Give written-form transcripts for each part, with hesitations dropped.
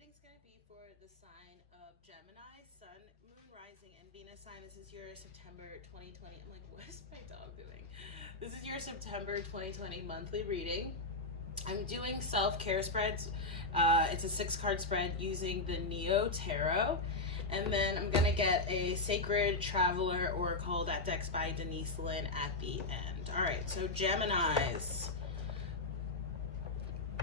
reading's going to be for the sign of Gemini, Sun, Moon, Rising, and Venus sign. This is your September 2020. I'm like, what is my dog doing? This is your September 2020 monthly reading. I'm doing self-care spreads. It's a 6-card spread using the Neo Tarot. And then I'm going to get a Sacred Traveler Oracle that decks by Denise Lynn at the end. All right, so Geminis.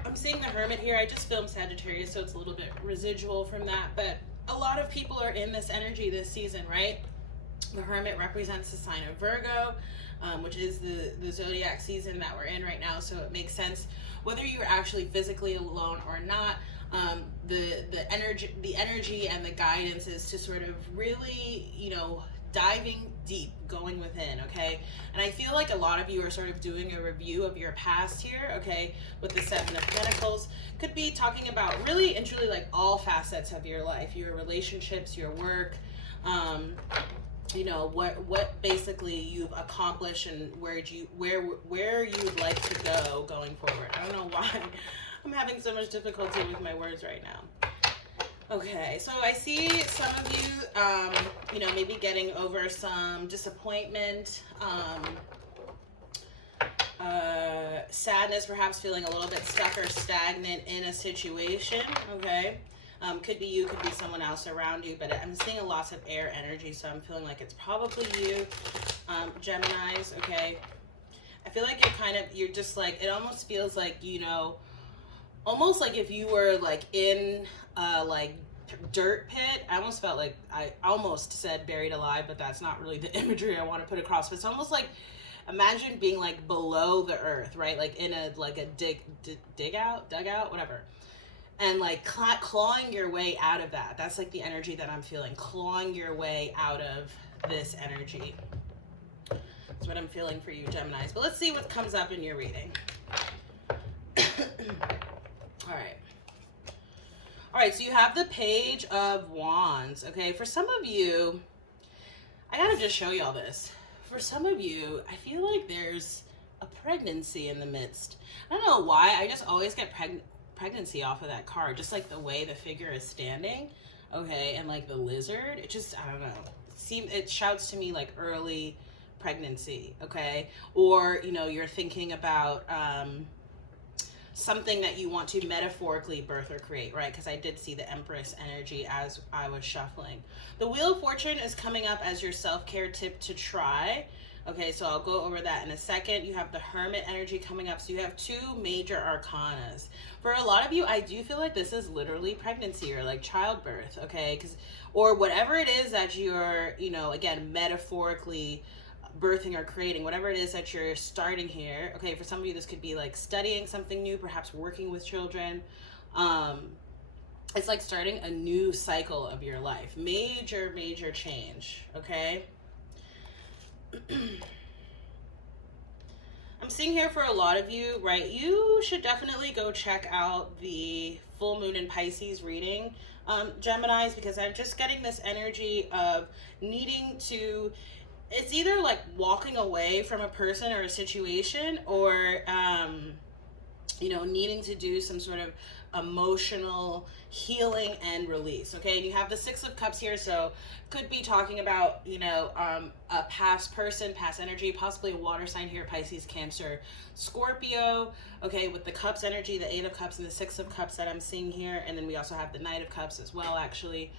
I'm seeing the Hermit here. I just filmed Sagittarius, so it's a little bit residual from that. But a lot of people are in this energy this season, right? The Hermit represents the sign of Virgo, which is the zodiac season that we're in right now. So it makes sense whether you're actually physically alone or not. The energy and the guidance is to sort of really, diving deep, going within, okay? And I feel like a lot of you are sort of doing a review of your past here, okay, with the 7 of Pentacles. Could be talking about really and truly like all facets of your life, your relationships, your work, what basically you've accomplished and where you would like to go going forward. I don't know why I'm having so much difficulty with my words right now. Okay, so I see some of you, maybe getting over some disappointment, sadness, perhaps feeling a little bit stuck or stagnant in a situation, okay? Could be you, could be someone else around you, but I'm seeing a loss of air energy, so I'm feeling like it's probably you, Geminis, okay? I feel like you're just like, it almost feels like, almost like if you were like in dirt pit. I almost felt like I almost said buried alive, but that's not really the imagery I want to put across. But it's almost like, imagine being like below the earth, right? Like in a dugout, whatever. And like clawing your way out of that. That's like the energy that I'm feeling. Clawing your way out of this energy. That's what I'm feeling for you, Geminis. But let's see what comes up in your reading. All right, so you have the Page of Wands, okay? For some of you, I gotta just show y'all this. For some of you, I feel like there's a pregnancy in the midst. I don't know why, I just always get pregnancy off of that card, just like the way the figure is standing, okay? And like the lizard, it just, I don't know. It shouts to me like early pregnancy, okay? Or, you're thinking about, something that you want to metaphorically birth or create, right? Because I did see the Empress energy as I was shuffling. The Wheel of Fortune is coming up as your self-care tip to try. Okay, so I'll go over that in a second. You have the Hermit energy coming up. So you have 2 major arcanas. For a lot of you, I do feel like this is literally pregnancy or like childbirth, okay? Or whatever it is that you're, again, metaphorically birthing or creating, whatever it is that you're starting here. Okay, for some of you, this could be like studying something new, perhaps working with children. It's like starting a new cycle of your life. Major change, okay? I'm seeing here for a lot of you, right, you should definitely go check out the full moon in Pisces reading, Geminis, because I'm just getting this energy of needing to, it's either like walking away from a person or a situation, or needing to do some sort of emotional healing and release, okay? And you have the 6 of Cups here, so could be talking about a past person, past energy, possibly a water sign here, Pisces, Cancer, Scorpio, okay? With the Cups energy, the 8 of Cups and the 6 of Cups that I'm seeing here, and then we also have the Knight of Cups as well, actually.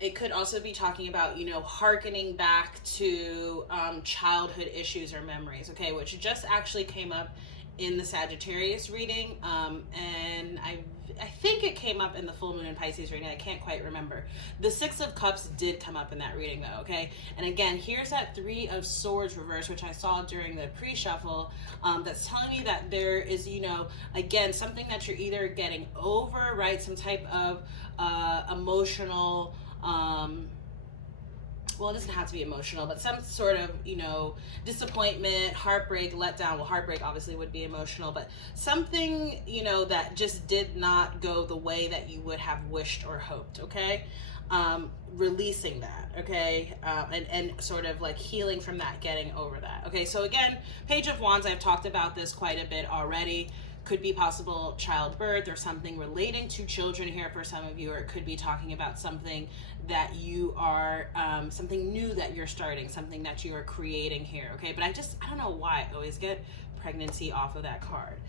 It could also be talking about, hearkening back to childhood issues or memories, okay, which just actually came up in the Sagittarius reading, and I think it came up in the full moon in Pisces reading. I can't quite remember. The 6 of Cups did come up in that reading though, okay? And again, here's that 3 of Swords reverse, which I saw during the pre-shuffle, that's telling me that there is, again, something that you're either getting over, right? Some type of emotional, well, it doesn't have to be emotional, but some sort of, disappointment, heartbreak, letdown. Well, heartbreak obviously would be emotional, but something, that just did not go the way that you would have wished or hoped, okay? Releasing that, okay? And sort of like healing from that, getting over that, okay? So again, Page of Wands, I've talked about this quite a bit already. could be possible childbirth or something relating to children here for some of you, or it could be talking about something that you are, something new that you're starting, something that you are creating here, okay? But I don't know why I always get pregnancy off of that card.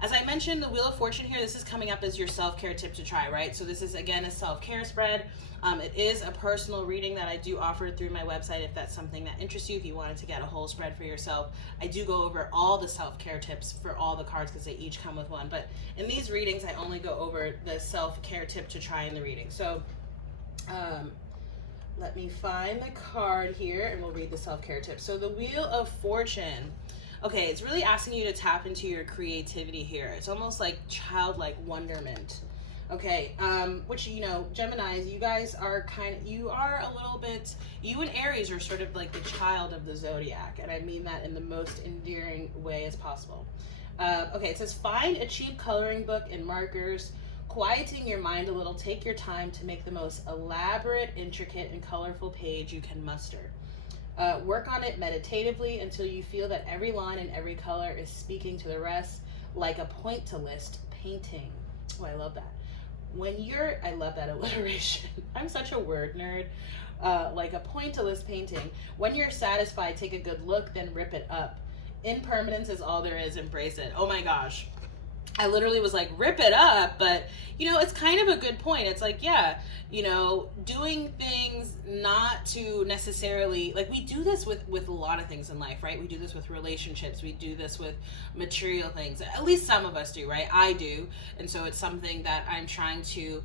As I mentioned, the Wheel of Fortune here, this is coming up as your self-care tip to try, right? So this is, again, a self-care spread. It is a personal reading that I do offer through my website if that's something that interests you, if you wanted to get a whole spread for yourself. I do go over all the self-care tips for all the cards because they each come with one. But in these readings, I only go over the self-care tip to try in the reading. So let me find the card here and we'll read the self-care tip. So the Wheel of Fortune. Okay, it's really asking you to tap into your creativity here. It's almost like childlike wonderment. Okay, which, you know, Geminis, you guys are you are a little bit, you and Aries are sort of like the child of the zodiac, and I mean that in the most endearing way as possible. Okay, it says, find a cheap coloring book and markers, quieting your mind a little, take your time to make the most elaborate, intricate, and colorful page you can muster. Work on it meditatively until you feel that every line and every color is speaking to the rest, like a pointillist painting. Oh, I love that. I love that alliteration. I'm such a word nerd. Like a pointillist painting. When you're satisfied, take a good look, then rip it up. Impermanence is all there is, embrace it. Oh my gosh. I literally was like, rip it up, but you know, it's kind of a good point. It's like, yeah, you know, doing things not to necessarily, like, we do this with a lot of things in life, right? We do this with relationships. We do this with material things. At least some of us do, right? I do. And so it's something that I'm trying to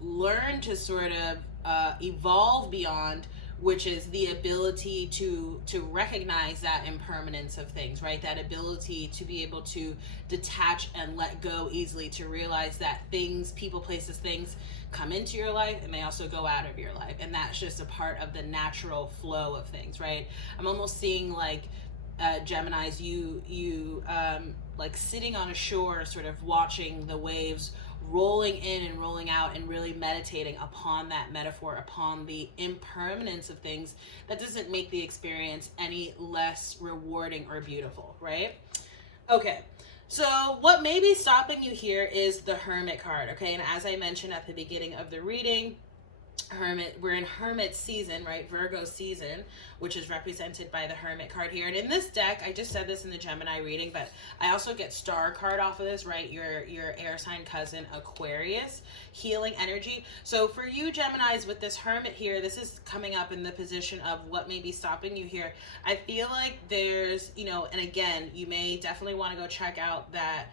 learn to sort of evolve beyond, which is the ability to recognize that impermanence of things, right? That ability to be able to detach and let go easily, to realize that things, people, places, things come into your life and they also go out of your life. And that's just a part of the natural flow of things, right? I'm almost seeing like Geminis, you like sitting on a shore, sort of watching the waves rolling in and rolling out and really meditating upon that metaphor, upon the impermanence of things. That doesn't make the experience any less rewarding or beautiful, right? Okay, so what may be stopping you here is the Hermit card, okay? And as I mentioned at the beginning of the reading, we're in Hermit season, right? Virgo season, which is represented by the Hermit card here. And in this deck, I just said this in the Gemini reading, but I also get Star card off of this, right? Your air sign cousin, Aquarius, healing energy. So for you Geminis, with this Hermit here, this is coming up in the position of what may be stopping you here. I feel like there's, you know, and again, you may definitely want to go check out that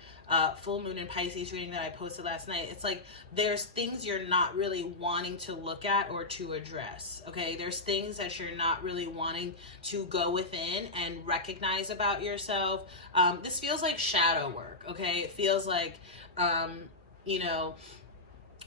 full moon in Pisces reading that I posted last night. It's like there's things you're not really wanting to look at or to address, okay? There's things that you're not really wanting to go within and recognize about yourself. This feels like shadow work, okay? It feels like, you know,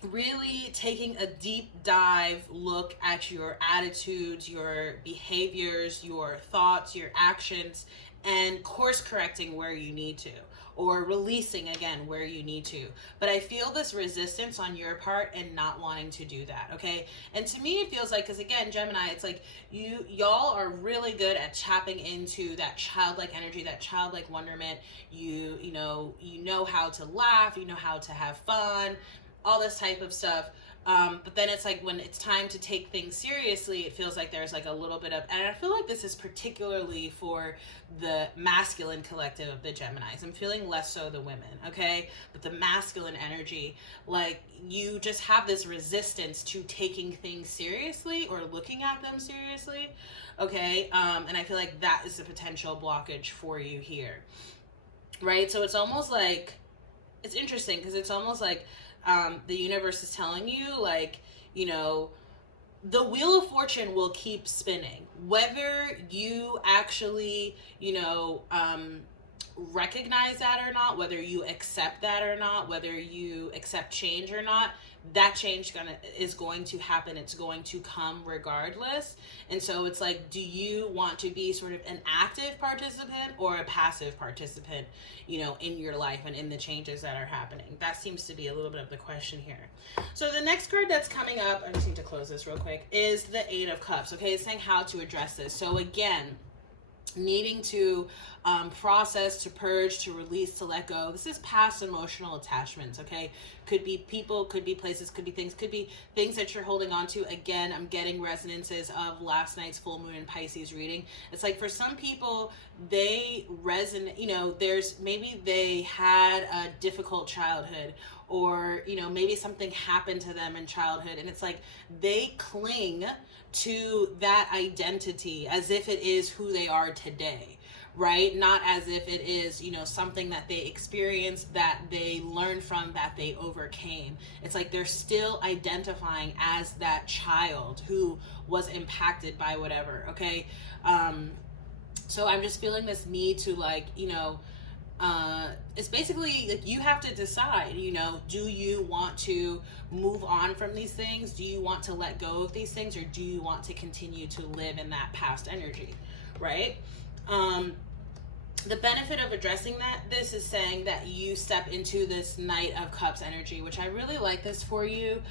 really taking a deep dive look at your attitudes, your behaviors, your thoughts, your actions, and course correcting where you need to, or releasing again where you need to. But I feel this resistance on your part and not wanting to do that, okay? And to me it feels like, because again, Gemini, it's like y'all are really good at tapping into that childlike energy, that childlike wonderment. You know how to laugh, you know how to have fun, all this type of stuff. But then it's like when it's time to take things seriously, it feels like there's like a little bit of, and I feel like this is particularly for the masculine collective of the Geminis. I'm feeling less so the women, okay? But the masculine energy, like you just have this resistance to taking things seriously or looking at them seriously, okay? And I feel like that is a potential blockage for you here, right? So it's almost like, it's interesting because it's almost like, the universe is telling you, like, you know, the Wheel of Fortune will keep spinning. Whether you actually, you know, recognize that or not, whether you accept that or not, whether you accept change or not, that change is going to happen. It's going to come regardless. And so it's like, do you want to be sort of an active participant or a passive participant, you know, in your life and in the changes that are happening? That seems to be a little bit of the question here. So the next card that's coming up, I just need to close this real quick, is the Eight of Cups. Okay, it's saying how to address this. So again, needing to process, to purge, to release, to let go. This is past emotional attachments, okay? Could be people, could be places, could be things that you're holding on to. Again, I'm getting resonances of last night's full moon in Pisces reading. It's like for some people, they resonate, you know, there's maybe they had a difficult childhood, or, you know, maybe something happened to them in childhood, and it's like they cling to that identity as if it is who they are today, right? Not as if it is, you know, something that they experienced, that they learned from, that they overcame. It's like they're still identifying as that child who was impacted by whatever, okay? So I'm just feeling this need to, like, you know, it's basically like you have to decide, you know, do you want to move on from these things? Do you want to let go of these things, or do you want to continue to live in that past energy, right? The benefit of addressing this is saying that you step into this Knight of Cups energy, which I really like this for you,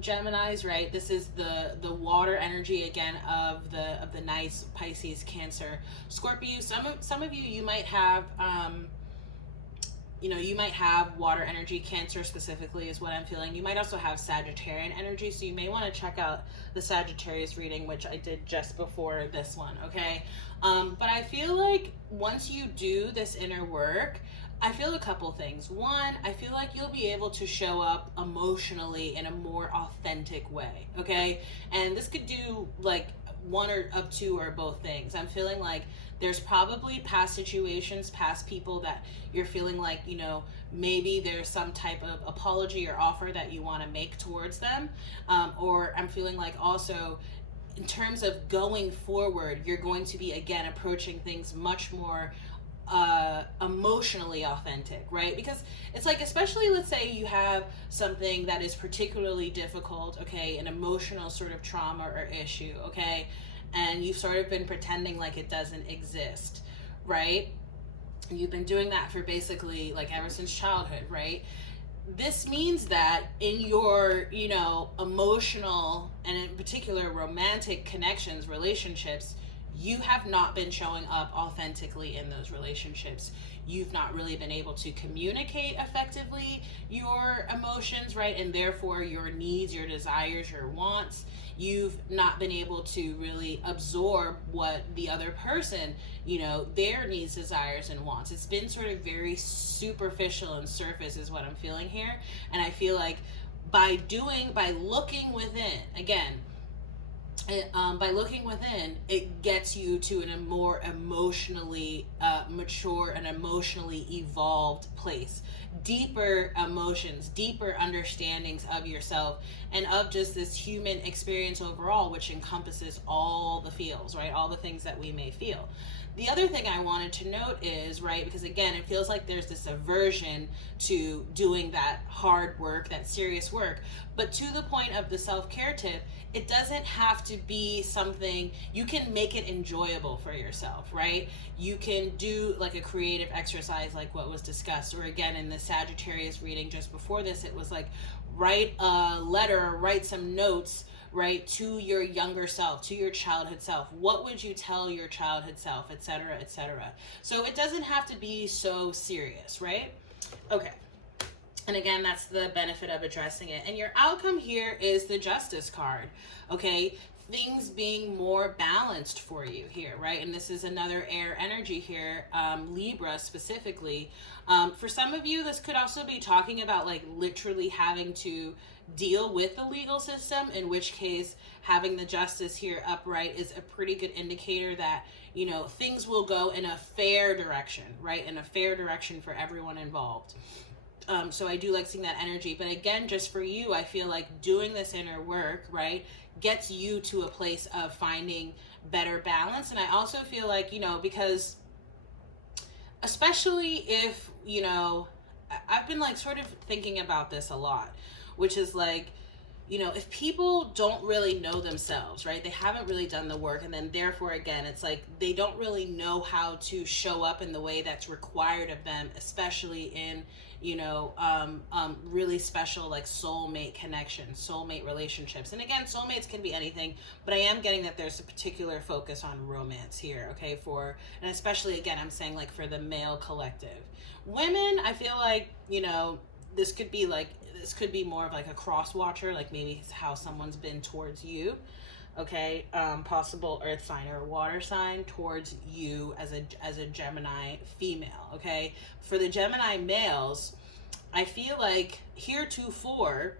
Geminis, right? This is the water energy again of the Knights, Pisces, Cancer, Scorpio. Some of you might have you know, you might have water energy. Cancer specifically is what I'm feeling. You might also have Sagittarian energy, so you may want to check out the Sagittarius reading, which I did just before this one, okay? But I feel like once you do this inner work, I feel a couple things. One, I feel like you'll be able to show up emotionally in a more authentic way, okay? And this could do like one or of two or both things. I'm feeling like there's probably past situations, past people that you're feeling like, you know, maybe there's some type of apology or offer that you want to make towards them. Or I'm feeling like also in terms of going forward, you're going to be, again, approaching things much more emotionally authentic, right? Because it's like, especially let's say you have something that is particularly difficult, okay, an emotional sort of trauma or issue, okay, and you've sort of been pretending like it doesn't exist, right? You've been doing that for basically like ever since childhood, right? This means that in your, you know, emotional and in particular romantic connections, relationships, you have not been showing up authentically in those relationships. You've not really been able to communicate effectively your emotions, right? And therefore your needs, your desires, your wants. You've not been able to really absorb what the other person, you know, their needs, desires, and wants. It's been sort of very superficial and surface is what I'm feeling here. And I feel like by looking within, again, by looking within, it gets you to a more emotionally mature and emotionally evolved place. Deeper emotions, deeper understandings of yourself and of just this human experience overall, which encompasses all the feels, right? All the things that we may feel. The other thing I wanted to note is, right, because again, it feels like there's this aversion to doing that hard work, that serious work. But to the point of the self-care tip, it doesn't have to be something, you can make it enjoyable for yourself, right? You can do like a creative exercise like what was discussed, or again, in the Sagittarius reading just before this, it was like write a letter, write some notes, right, to your younger self, to your childhood self. What would you tell your childhood self, etc., etc.? So it doesn't have to be so serious, right? Okay. And again, that's the benefit of addressing it. And your outcome here is the Justice card, okay? Things being more balanced for you here, right? And this is another air energy here, Libra specifically. For some of you, this could also be talking about like literally having to deal with the legal system, in which case having the Justice here upright is a pretty good indicator that, you know, things will go in a fair direction, right? In a fair direction for everyone involved. So I do like seeing that energy. But again, just for you, I feel like doing this inner work, right, gets you to a place of finding better balance. And I also feel like, you know, because especially if, you know, I've been like sort of thinking about this a lot, which is like, if people don't really know themselves, right? They haven't really done the work, and then therefore, again, it's like they don't really know how to show up in the way that's required of them, especially in, really special like soulmate connections, soulmate relationships. And again, soulmates can be anything, but I am getting that there's a particular focus on romance here, okay? And especially, again, I'm saying like for the male collective. Women, I feel like, this could be more of like a cross watcher, like maybe how someone's been towards you, okay? Possible earth sign or water sign towards you as a Gemini female, okay? For the Gemini males, I feel like heretofore,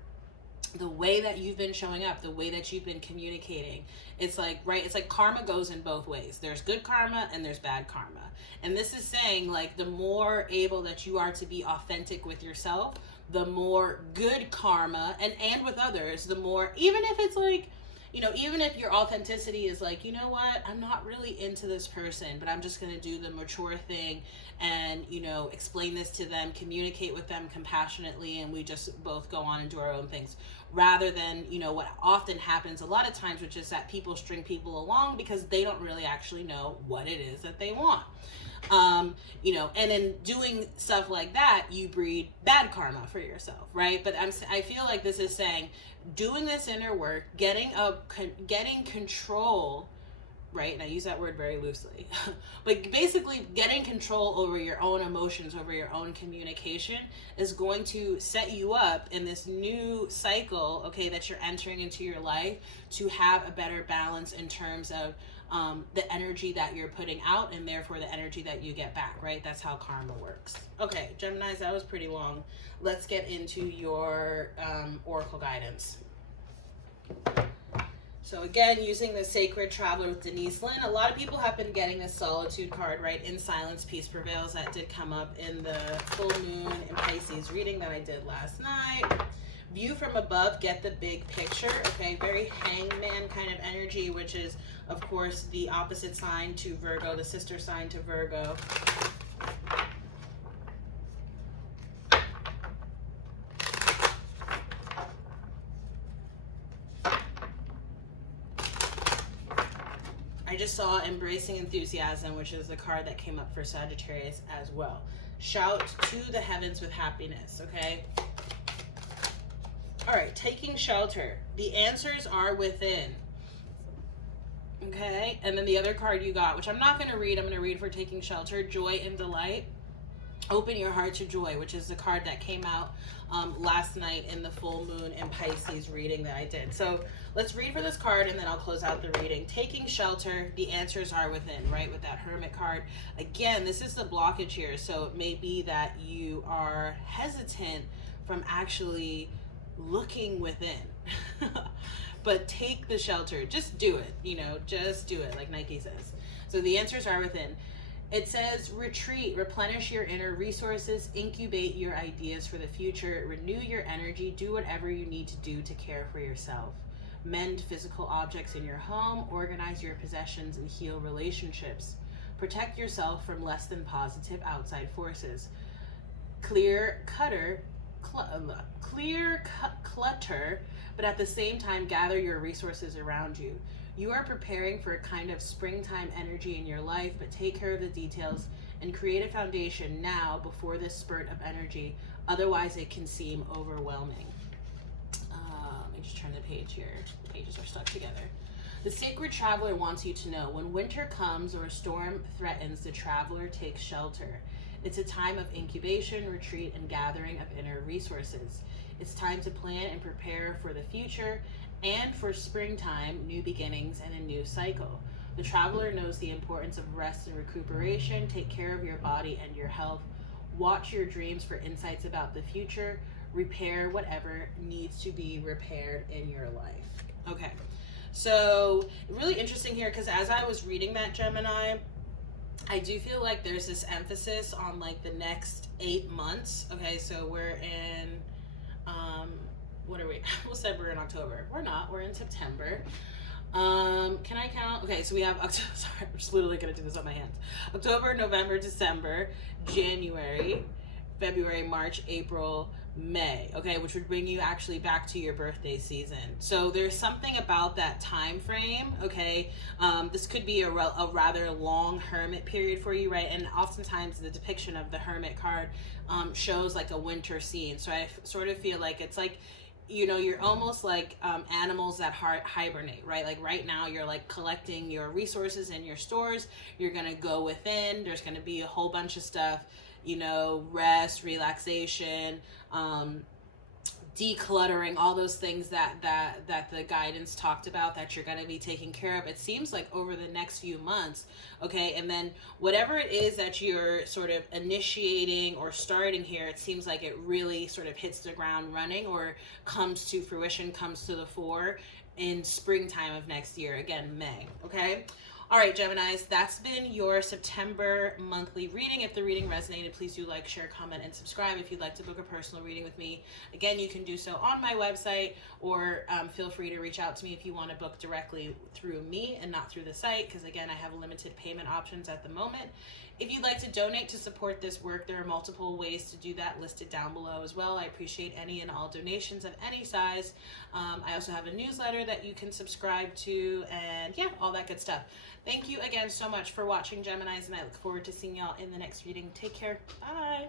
the way that you've been showing up, the way that you've been communicating, it's like, right, it's like karma goes in both ways. There's good karma and there's bad karma. And this is saying like the more able that you are to be authentic with yourself, the more good karma and with others, the more, even if it's like, even if your authenticity is like, you know what, I'm not really into this person, but I'm just going to do the mature thing and, explain this to them, communicate with them compassionately, and we just both go on and do our own things. Rather than, what often happens a lot of times, which is that people string people along because they don't really actually know what it is that they want. And in doing stuff like that, you breed bad karma for yourself, right? But I feel like this is saying doing this inner work, getting control, right? And I use that word very loosely, but basically getting control over your own emotions, over your own communication is going to set you up in this new cycle, okay, that you're entering into your life to have a better balance in terms of the energy that you're putting out and therefore the energy that you get back, right? That's how karma works. Okay, Geminis, that was pretty long. Let's get into your oracle guidance. So again, using the Sacred Traveler with Denise Lynn, a lot of people have been getting this Solitude card, right? In Silence, Peace Prevails. That did come up in the full moon in Pisces reading that I did last night. View from above, get the big picture, okay? Very hangman kind of energy, which is, of course, the opposite sign to Virgo, the sister sign to Virgo. I just saw Embracing Enthusiasm, which is the card that came up for Sagittarius as well. Shout to the heavens with happiness, okay? All right, taking shelter. The answers are within. Okay, and then the other card you got, which I'm not going to read, I'm going to read for taking shelter, Joy and Delight. Open your heart to joy, which is the card that came out last night in the full moon in Pisces reading that I did. So let's read for this card and then I'll close out the reading. Taking shelter, the answers are within, right? With that Hermit card. Again, this is the blockage here. So it may be that you are hesitant from actually looking within. But take the shelter. Just do it. Just do it, like Nike says. So the answers are within. It says retreat, replenish your inner resources, incubate your ideas for the future, renew your energy, do whatever you need to do to care for yourself. Mend physical objects in your home, organize your possessions, and heal relationships. Protect yourself from less than positive outside forces. Clear clutter, but at the same time gather your resources around you. You are preparing for a kind of springtime energy in your life, but take care of the details and create a foundation now before this spurt of energy. Otherwise, it can seem overwhelming. Let me just turn the page here. The pages are stuck together. The Sacred Traveler wants you to know when winter comes or a storm threatens, the traveler takes shelter. It's a time of incubation, retreat, and gathering of inner resources. It's time to plan and prepare for the future and for springtime, new beginnings, and a new cycle. The traveler knows the importance of rest and recuperation. Take care of your body and your health. Watch your dreams for insights about the future. Repair whatever needs to be repaired in your life. Okay, so really interesting here because as I was reading that, Gemini, I do feel like there's this emphasis on like the next 8 months. Okay, so we're in what are we? I almost said we're in October. We're not. We're in September. Can I count? Okay, so we have October. Sorry, I'm just literally gonna do this on my hands. October, November, December, January, February, March, April, May, okay, which would bring you actually back to your birthday season. So there's something about that time frame, okay. This could be a rather long hermit period for you, right? And oftentimes the depiction of the hermit card shows like a winter scene. So I sort of feel like it's like, you know, you're almost like animals that hibernate, right? Like right now you're like collecting your resources in your stores. You're gonna go within. There's gonna be a whole bunch of stuff, you know, rest, relaxation, decluttering, all those things that the guidance talked about that you're going to be taking care of. It seems like over the next few months, okay. And then whatever it is that you're sort of initiating or starting here, it seems like it really sort of hits the ground running or comes to fruition, comes to the fore in springtime of next year, again, May, okay. All right, Geminis, that's been your September monthly reading. If the reading resonated, please do like, share, comment, and subscribe. If you'd like to book a personal reading with me, again, you can do so on my website, or feel free to reach out to me if you want to book directly through me and not through the site, because again, I have limited payment options at the moment. If you'd like to donate to support this work, there are multiple ways to do that listed down below as well. I appreciate any and all donations of any size. I also have a newsletter that you can subscribe to, and yeah, all that good stuff. Thank you again so much for watching, Geminis, and I look forward to seeing y'all in the next reading. Take care. Bye.